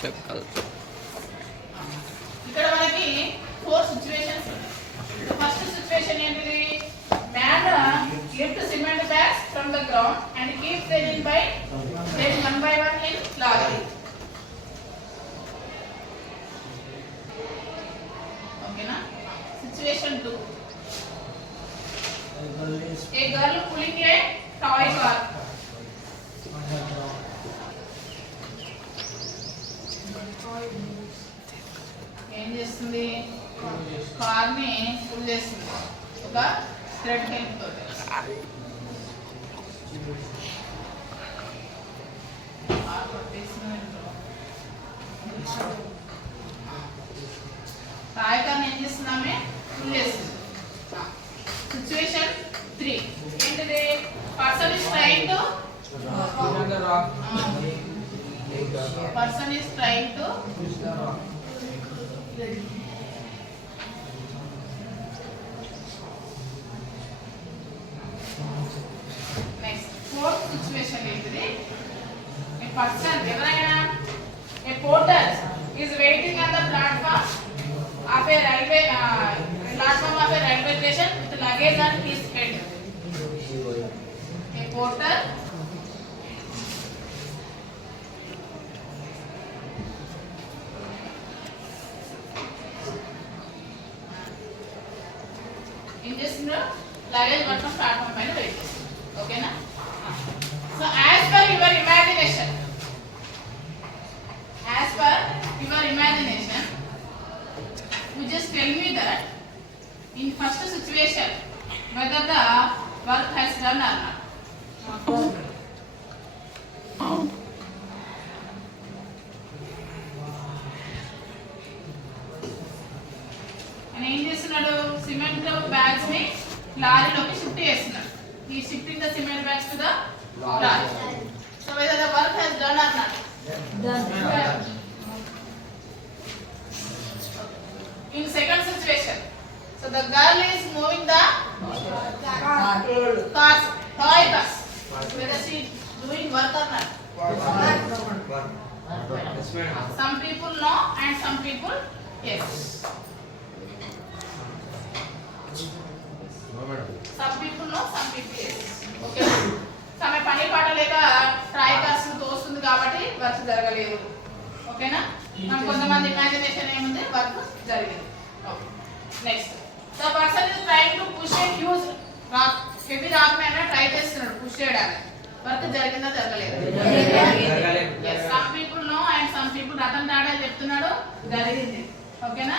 చెప్పాలి. ఇక్కడ మనకి 4 సిచ్యువేషన్స్ ఉన్నాయి. ఫస్ట్ సిచ్యువేషన్ ఏంటిది? Man lift cement bags from the ground and keep them one by one in lorry. ఓకేనా? సిచ్యువేషన్ 2, a girl pulling a toy car. ఏం చేస్తుంది? కార్ ని పుల్ చేస్తుంది ఒక థ్రెడ్ హెల్ప్ తోటి. టాయ్ కార్ని ఏం చేస్తున్నామే? పుల్ చేస్తుంది. సిచ్యువేషన్ 3 ఏంటిది? Person is trying to next 4th situation ఏంటిది? ఏ పర్సన్ ఎవరైనా a porter is waiting on the platform of a railway station with luggage on his head. A porter ఏం చేస్తున్నారు? లగేజ్ పట్టుకొని ప్లాట్ఫామ్ పైన వెయిట్ చేస్తున్నారు. ఓకేనా? So as per your imagination you just tell me that in first situation whether the work has done or not. And ఏం చేస్తున్నాడు? Cement bags ని లారీలోకి షిఫ్ట్ చేస్తున్నాడు. He is shifting the cement bags to the lorry. So whether the work has done or not? Done. In second situation, so the girl is moving the cars, toy cars. Whether she is doing work or not? Some people know and some people yes. Some people know, some people yes. Okay. సమ పని పాట లేక try cars తోస్తుంది కాబట్టి వర్క్ జరగలేదు. ఓకేనా? మనం కొంతమంది ఇమాజినేషన్ ఏముంది? వర్క్ జరిగింది. Okay. Next the person is trying to push a huge rock. Heavy rock ని ట్రై చేస్తున్నాడు పుష్ చేయడానికి. వర్క్ జరిగిందా? జరగలేదు. yes some people know and some people Ratan టాటా చెప్తున్నాడు జరిగింది. ఓకేనా?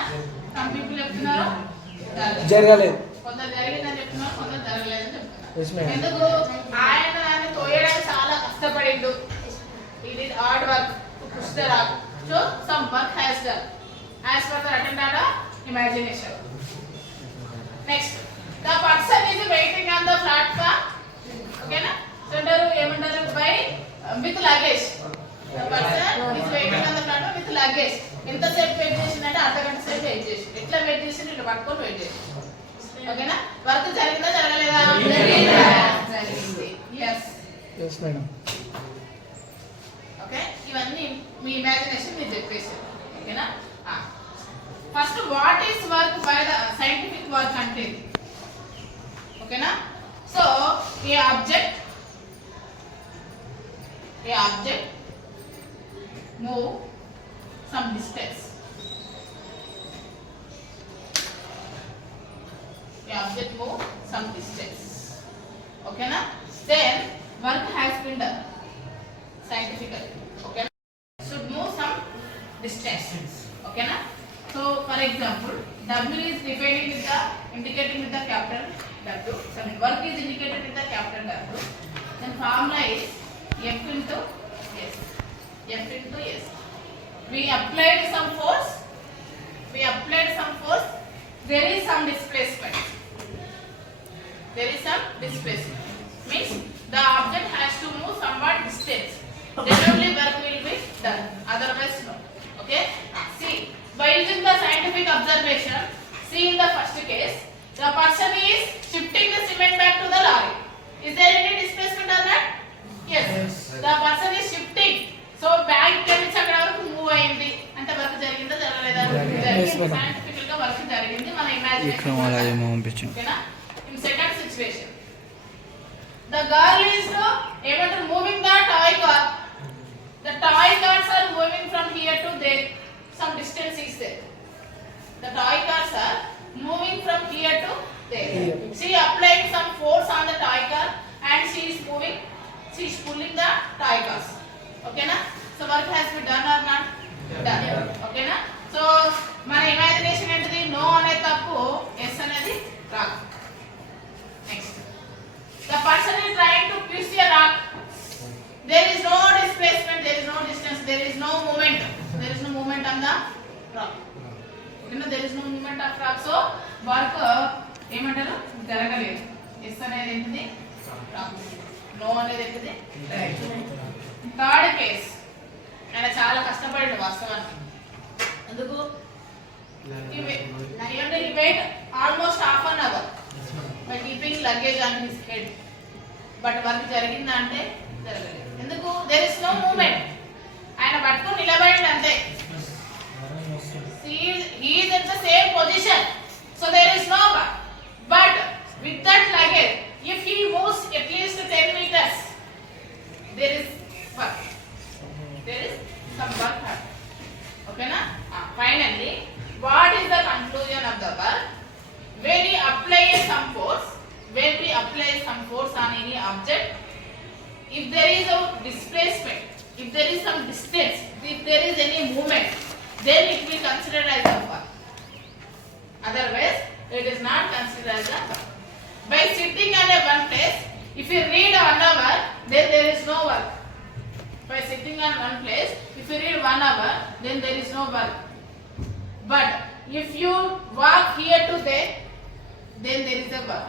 some people చెప్తున్నారు జరగలేదు. కొందరు జరిగిందని చెప్తున్నారు, కొందరు జరగలేదని చెప్తున్నారు. ఎందుకు? ఆయన దాన్ని తోయడానికి చాలా కష్టపడిండు. He did hard work to push the rock. So some work has done as per the Ratan Tata imagination. Next, the person is waiting on the platform. Okay na? So ఏమంటారు? By with luggage. The person is waiting on the platform with luggage. ఎంత సేపు వెయిట్ చేసిందంటే అర్ధగంట సేపు వెయిట్ చేసి. ఎట్లా వెయిట్ చేసి? ఇట్లా పట్టుకొని వెయిట్ చేసి. ఓకేనా? వర్క్ జరిగిందా? జరగలేదా? జరిగింది. yes madam. ఓకే, ఇవన్నీ మీ ఇమాజినేషన్ మీరు చెప్పేసారు. ఓకేనా? First what is work by the scientific work అంటే ఓకేనా? సో ఏ object move some distance. A object move some distance. Okay na? Then work has been done scientifically. Okay na? Should move some distance. Okay na? So for example, W is defined with the indicating with the capital W. Sorry, work is indicated with the capital W. Then formula is F into S. F into S. We applied some force. There is some displacement. Means the object has to move somewhat distance. Then only work will be done. Otherwise no. Okay? See, by using the scientific observation, see in the first case, the person is shifting the cement bag to the lorry. Is there any displacement or not? Yes. The person is shifting. So bag ఇక్కడ నుంచి అక్కడ వరకు మూవ్ అయింది అంటే వర్క్ జరిగిందా జరగలేదా? జరిగింది. సైంటిఫికల్ గా వర్క్ జరిగింది. మన ఇమాజినేషన్. ఓకేనా? In second situation the girl is ఏమంటారు moving the toy car. The toy cars are moving from here to there. Some distance is there. The toy cars are moving from here to there. She applied some force on the toy car and she is moving. She is pulling the toy cars. Okay na? So work has been done or not? Done. Okay na? So మన ఇమాజినేషన్ ఏంటిది? నో అనే తప్పు, ఎస్ అనేది rock. Next the person is trying to push a rock. There is no displacement, there is no distance, there is no movement. There is no movement on the rock. You know, there is no movement of rock. So work ఏమంటారు జరగలేదు. ఎస్ అనేది ఏంటిది? Rock. No అనేది ఏంటిది? Third case ఆయన చాలా కష్టపడిండు వాస్తవానికి. ఎందుకు? he wait almost half an hour by keeping luggage on his head. But work జరిగిందా అంటే జరగలేదు. ఎందుకు? there is no movement. ఆయన పట్టుకొని నిలబడిండు అంతే. He is in the same position, so there is no work. But with that luggage, if he moves at least 10 meters, there is work. There is some work happening. Okay na? Finally, what is the conclusion of the work? When we apply some force on any object, if there is a displacement, if there is some distance, if there is any movement, then it will be considered as a work. Otherwise, it is not considered as a work. By sitting on a one place, if you read 1 hour, then there is no work. By sitting on one place, if you read 1 hour, then there is no work. But if you walk here to there, then there is a work.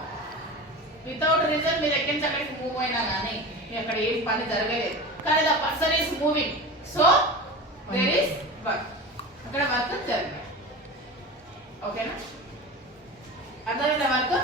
Without reason, మీరు ఎక్కడి నుంచి అక్కడికి మూవ్ అయినా కానీ అక్కడ ఏం పని జరగలేదు. కానీ the person is moving, so there is work. అక్కడ వర్క్ జరిగింది. ఓకేనా? అర్థమైందా వర్క్?